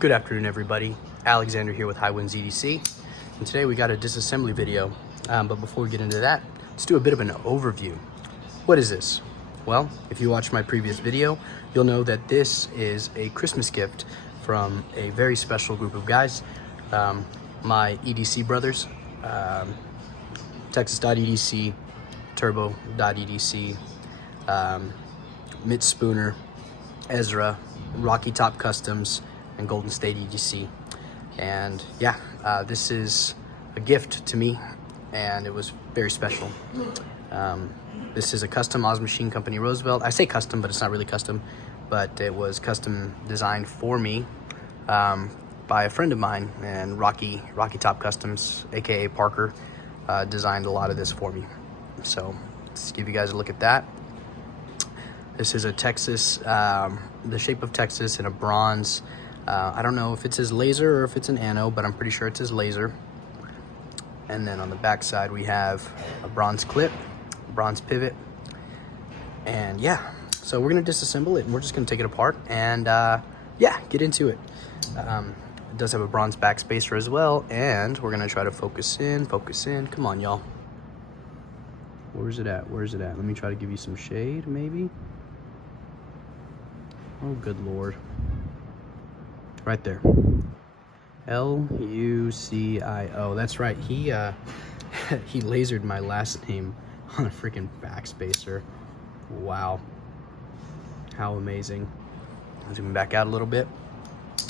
Good afternoon, everybody. Alexander here with High Winds EDC, and today we got a disassembly video. But before we get into that, let's do a bit of an overview. What is this? Well, if you watched my previous video, you'll know that this is a Christmas gift from a very special group of guys, my EDC brothers, Texas.EDC, Turbo.EDC, Mitch Spooner, Ezra, Rocky Top Customs, and Golden State EDC. And yeah, this is a gift to me, and it was very special. This is a custom Oz Machine Company Roosevelt. I say custom, but it's not really custom, but it was custom designed for me by a friend of mine, and Rocky Top Customs, aka Parker, designed a lot of this for me. So let's give you guys a look at that. This is a Texas, the shape of Texas in a bronze. I don't know if it's his laser or if it's an anno, but I'm pretty sure it's his laser. And then on the back side we have a bronze clip, bronze pivot, and yeah, so we're gonna disassemble it and we're just gonna take it apart and yeah, get into it. It does have a bronze backspacer as well, and we're gonna try to focus in. Come on, y'all. Where's it at? Let me try to give you some shade, maybe. Oh, good Lord. Right there. Lucio. That's right. He he lasered my last name on a freaking backspacer. Wow. How amazing. I'll zoom back out a little bit.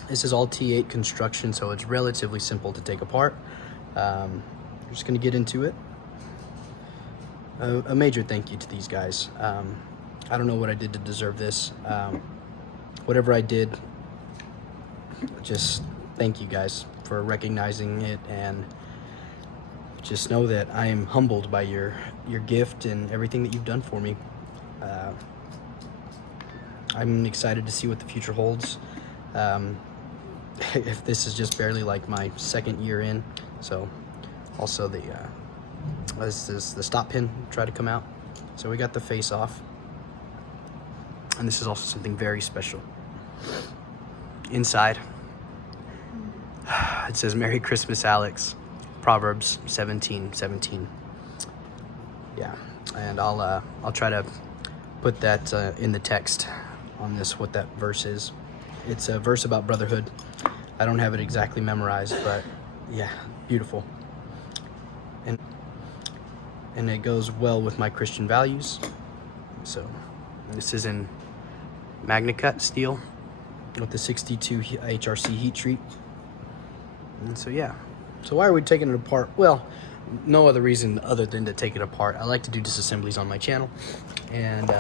This is all T8 construction, so it's relatively simple to take apart. We're just gonna get into it. A major thank you to these guys. I don't know what I did to deserve this. Whatever I did, just thank you guys for recognizing it, and just know that I am humbled by your gift and everything that you've done for me. I'm excited to see what the future holds. If this is just barely like my second year in. So also the this is the stop pin try to come out. So we got the face off, and this is also something very special. Inside it says Merry Christmas, Alex. Proverbs 17:17. Yeah, and I'll try to put that in the text on this, what that verse is. It's a verse about brotherhood. I don't have it exactly memorized, but yeah, beautiful. And it goes well with my Christian values. So this is in Magna Cut steel with the 62 HRC heat treat. And so yeah, so why are we taking it apart? Well, no other reason other than to take it apart. I like to do disassemblies on my channel, and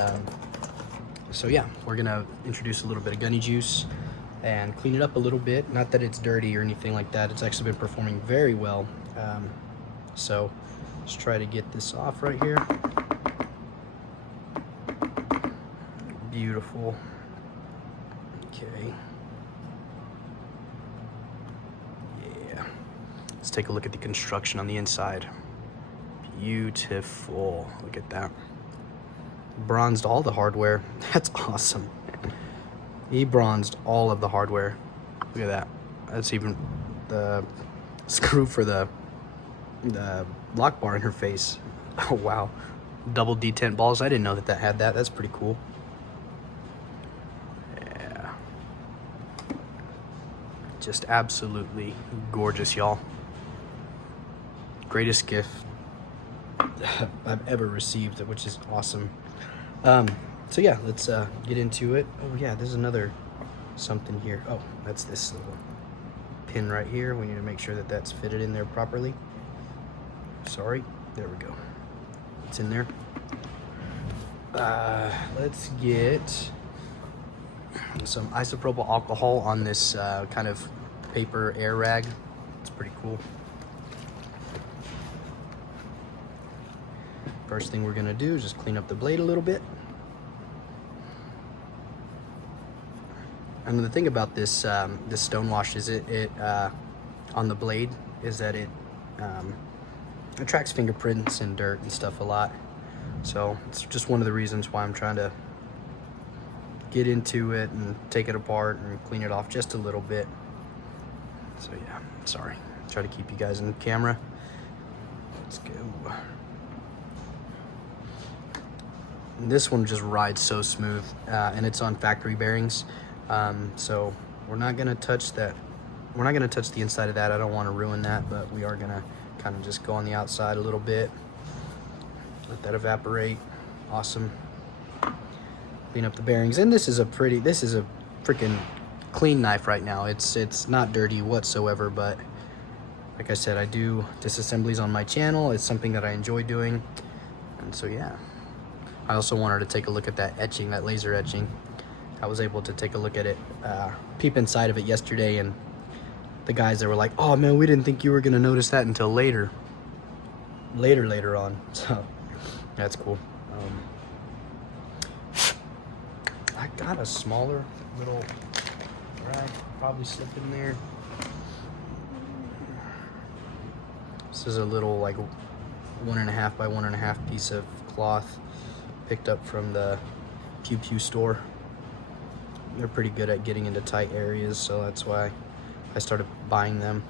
so yeah, we're gonna introduce a little bit of gunny juice and clean it up a little bit. Not that it's dirty or anything like that. It's actually been performing very well. So let's try to get this off right here. Beautiful. Okay. Yeah. Let's take a look at the construction on the inside. Beautiful. Look at that. Bronzed all the hardware. That's awesome. He bronzed all of the hardware. Look at that. That's even the screw for the lock bar interface. Oh wow. Double detent balls. I didn't know that had that. That's pretty cool. Yeah. Just absolutely gorgeous, y'all. Greatest gift I've ever received, which is awesome. So yeah, let's get into it. Oh yeah, there's another something here. Oh, that's this little pin right here. We need to make sure that that's fitted in there properly. Sorry, there we go. It's in there. Let's get some isopropyl alcohol on this kind of paper air rag. It's pretty cool. First thing we're gonna do is just clean up the blade a little bit. And the thing about this this stone wash is it on the blade is that it attracts fingerprints and dirt and stuff a lot. So it's just one of the reasons why I'm trying to get into it and take it apart and clean it off just a little bit. So yeah, sorry. Try to keep you guys in the camera. Let's go. And this one just rides so smooth, and it's on factory bearings. So we're not gonna touch that. We're not gonna touch the inside of that. I don't want to ruin that, but we are gonna kind of just go on the outside a little bit. Let that evaporate. Awesome. Clean up the bearings, and this is a freaking clean knife right now. It's not dirty whatsoever, but like I said, I do disassemblies on my channel. It's something that I enjoy doing, and so yeah. I also wanted to take a look at that etching, that laser etching. I was able to take a look at it, peep inside of it yesterday, and the guys that were like, "Oh man, we didn't think you were gonna notice that until later on." So that's cool. I got a smaller little rag, probably slip in there. This is a little like 1.5 by 1.5 piece of cloth picked up from the Pew Pew store. They're pretty good at getting into tight areas, so that's why I started buying them.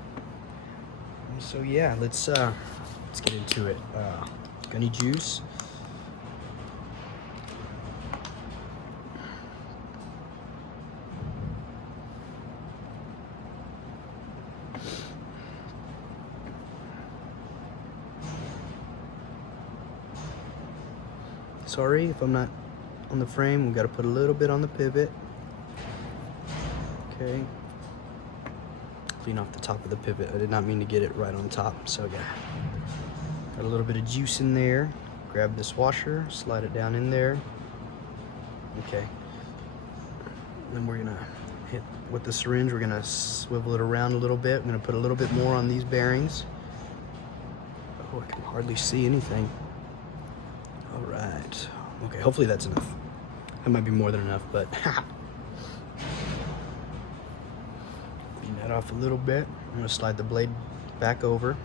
So yeah, let's get into it. Gunny juice. Sorry if I'm not on the frame. We got to put a little bit on the pivot. Okay. Clean off the top of the pivot. I did not mean to get it right on top. So yeah, got a little bit of juice in there. Grab this washer, slide it down in there. Okay. Then we're gonna hit with the syringe. We're gonna swivel it around a little bit. I'm gonna put a little bit more on these bearings. Oh, I can hardly see anything. All right. Okay, hopefully that's enough. That might be more than enough, but clean that off a little bit. I'm gonna slide the blade back over.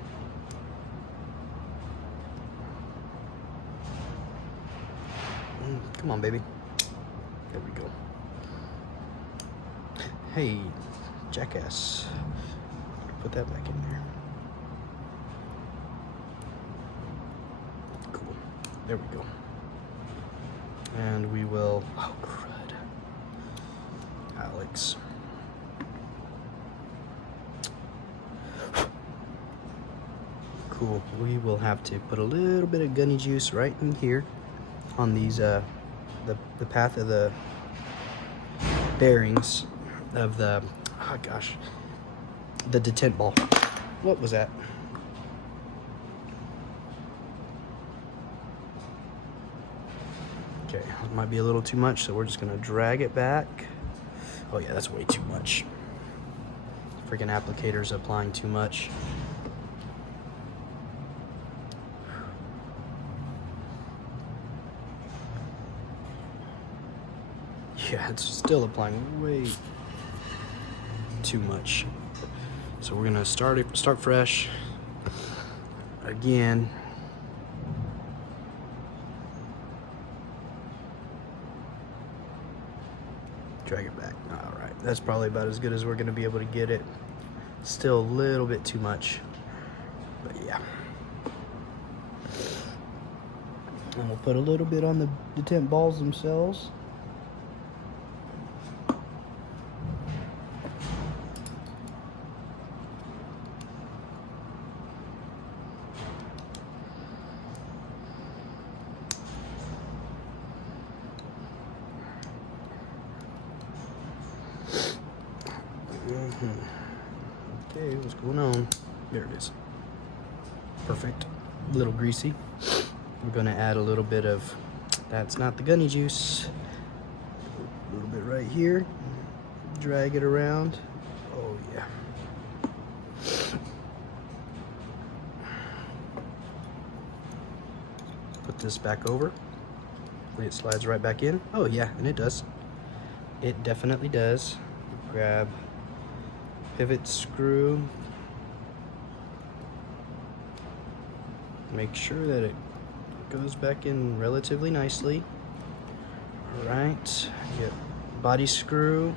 Come on, baby. There we go. Hey, jackass. Put that back in there. Cool. There we go. And we will, oh crud. Alex. Cool. We will have to put a little bit of gunny juice right in here on these, the path of the bearings of the, oh gosh, the detent ball. What was that? Okay, it might be a little too much, so we're just gonna drag it back. Oh yeah, that's way too much. Freaking applicator's applying too much. Yeah, it's still applying way too much. So we're gonna start fresh again. Drag it back. All right, that's probably about as good as we're gonna be able to get it. Still a little bit too much, but yeah. And we'll put a little bit on the detent balls themselves. Okay, what's going on? There it is. Perfect. A little greasy. We're going to add a little bit of, that's not the gunny juice. A little bit right here. Drag it around. Oh yeah. Put this back over. It slides right back in. Oh yeah, and it does. It definitely does. Grab pivot screw. Make sure that it goes back in relatively nicely. All right, get body screw.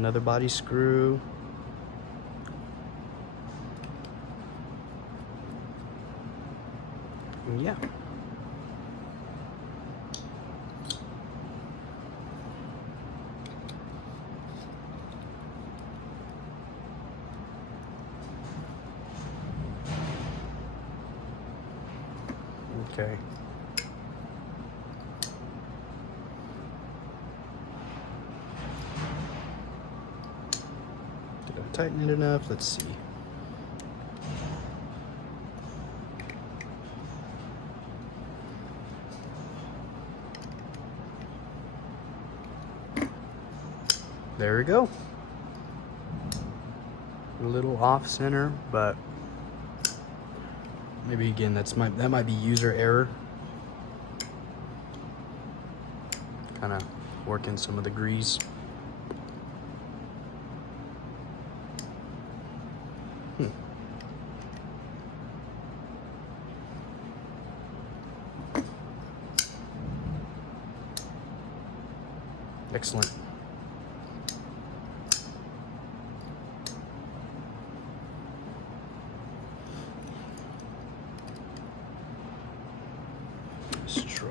Another body screw. And yeah. Okay. Did I tighten it enough? Let's see. There we go. A little off center, but maybe again that might be user error. Kind of working some of the grease. Excellent. Let's try.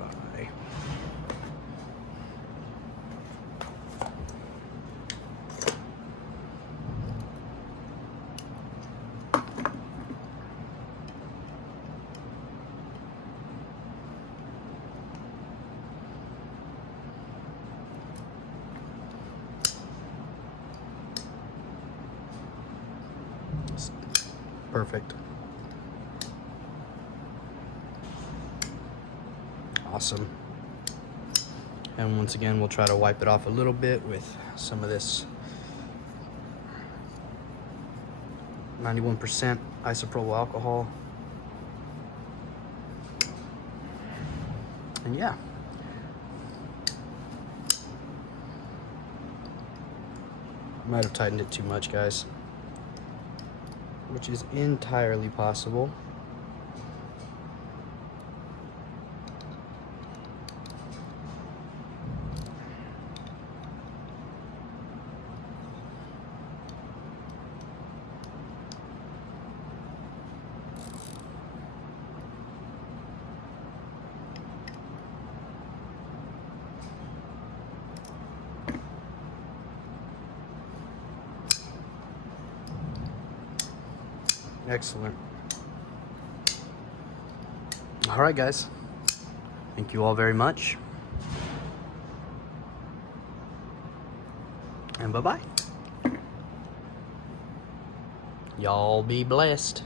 Perfect. Awesome. And once again, we'll try to wipe it off a little bit with some of this 91% isopropyl alcohol. And yeah. Might have tightened it too much, guys, which is entirely possible. Excellent. All right, guys. Thank you all very much. And bye-bye. Y'all be blessed.